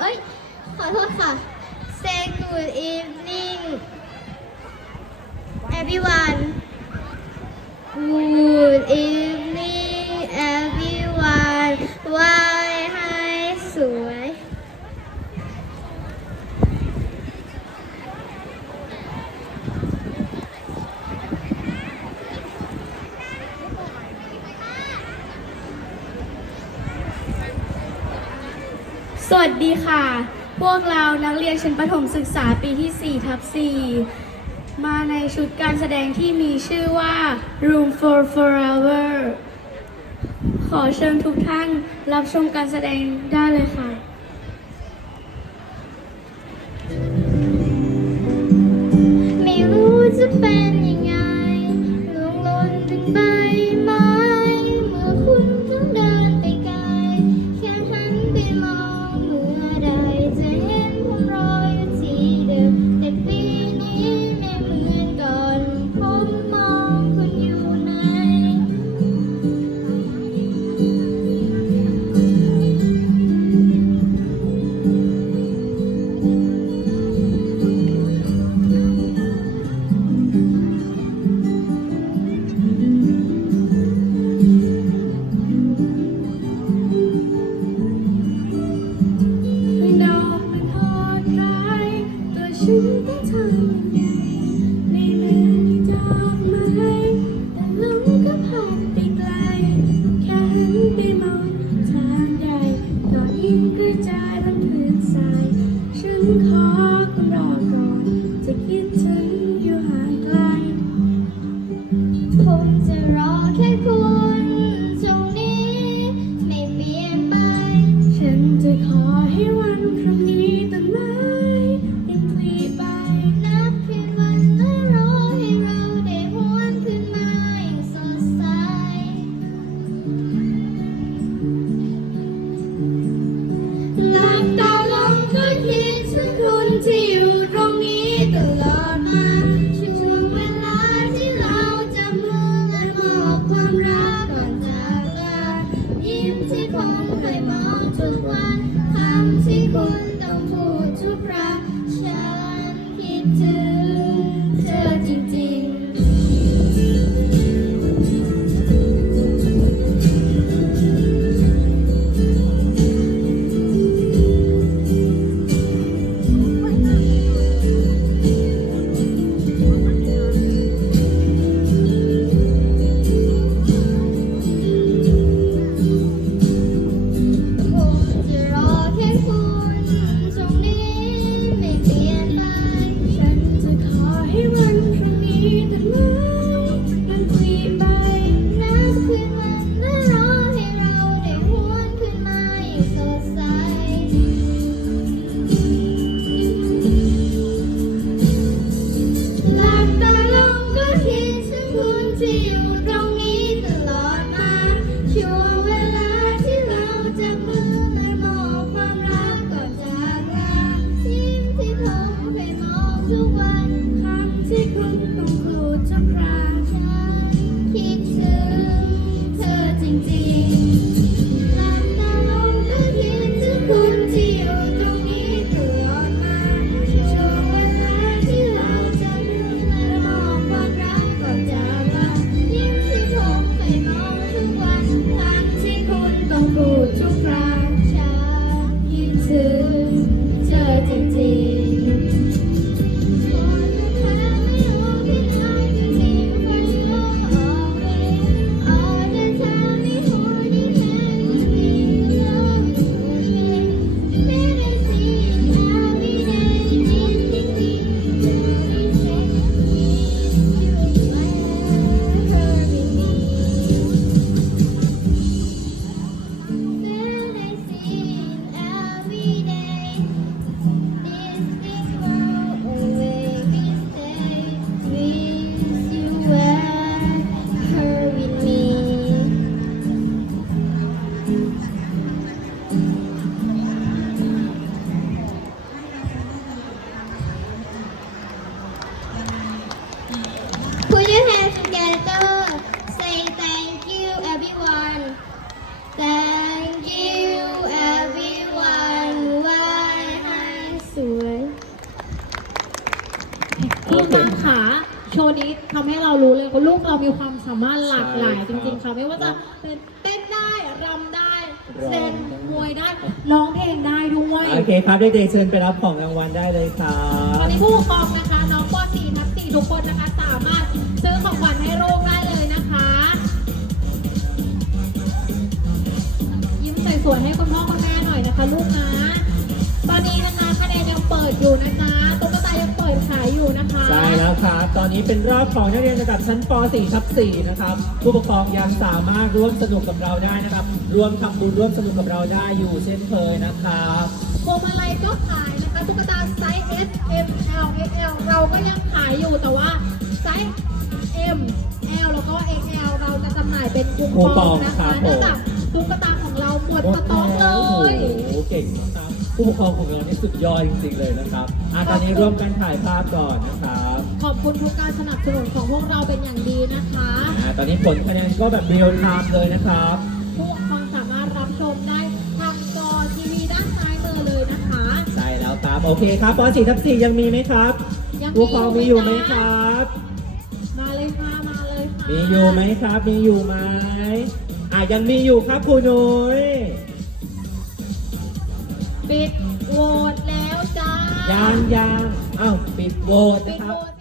เอ้ย ขอโทษค่ะ Say good evening. Everyone. Good evening. วัสดีค่ะ พวกเรานักเรียนชั้นประถมศึกษาปีที่ 4 ทับ 4 มาในชุดการแสดงที่มีชื่อว่า Room for Forever ขอเชิญทุกท่านรับชมการแสดงได้เลยค่ะ คุณต้องพูดทุกครั้งฉันคิดถึง ที่อยู่ตรงนี้ตลอดมาช่วงเวลาที่เราจับมือและมอบความรักก่อนจากลายิ้มที่ผมเคยมองทุกวันคำที่คุณต้องพูดทุกครา ทำให้เรารู้เลยว่าลูกเรามีความสามารถหลากหลายใช่จครับริงๆค่ะไม่ว่าจะเป็นเต้นได้รำได้ร้องเต้นมวยได้ร้องเพลงได้ด้วยโอเคครับเด็กๆเชิญไปรับของรางวัลได้เลยครัตอบนนี้ผู้ปกครองนะคะน้องป .4 ทับ4ทุกคนนะคะสามารถซื้อของขวัญให้ลูกได้เลยนะคะ ยิ้มสวยๆให้คุณพ่อคุณแม่หน่อยนะคะลูกนะ ตอนนี้นะคะคะแนนยังเปิดอยู่นะจ๊ะตุ๊กตายังเปิดขายอยู่นะคะใช่แล้วครับตอนนี้เป็นรอบของนักเรียนระดับชั้นป .4 ทับ4นะครับ ผู้ปกครองยังสามารถร่วมสนุกกับเราได้นะครับ ร่วมทำบุญร่วมสนุกกับเราได้อยู่เช่นเคยนะครับพวงมาลัยก็ขายนะคะตุ๊กตาไซส์ S M L X L เราก็ยังขายอยู่แต่ว่าไซส์ M L แล้วก็ X L เราจะจำหน่ายเป็นคูคูปปอองงนะครัคะบผมเนื่องจากตุ๊กตาของเราหมดสต็อกเลโอ้โหยเก่งมากครับ ผู้ปกครองของเรานี่สุดยอดจริงๆเลยนะครับอะตอนนี้ร่วมกันถ่ายภาพก่อนนะครับขอบคุณทุกการสนับสนุนของพวกเราเป็นอย่างดีนะคะอ่าตอนนี้ผลคะแนนก็แบบเรียลไทม์เลยนะครับ ผู้ปกครองสามารถรับชมได้ทางจอทีวีด้านซ้ายมือเลยนะคะ ใช่แล้วครับโอเคครับป .4 ทับ4ยังมีไหมครับยังมีผู้ปกครองมีอยู่ไหมอยู่ไหมคจ๊ะรับมาเลยค่ะ มาเลยค่ะมีอยู่ไหมครับ มีอยู่ไหมอะยังมีอยู่ครับครูนุ้ย ปิดโหวตแล้วจ้ายังยังอ้าวปิดโหวตปินะดคโหรัวบต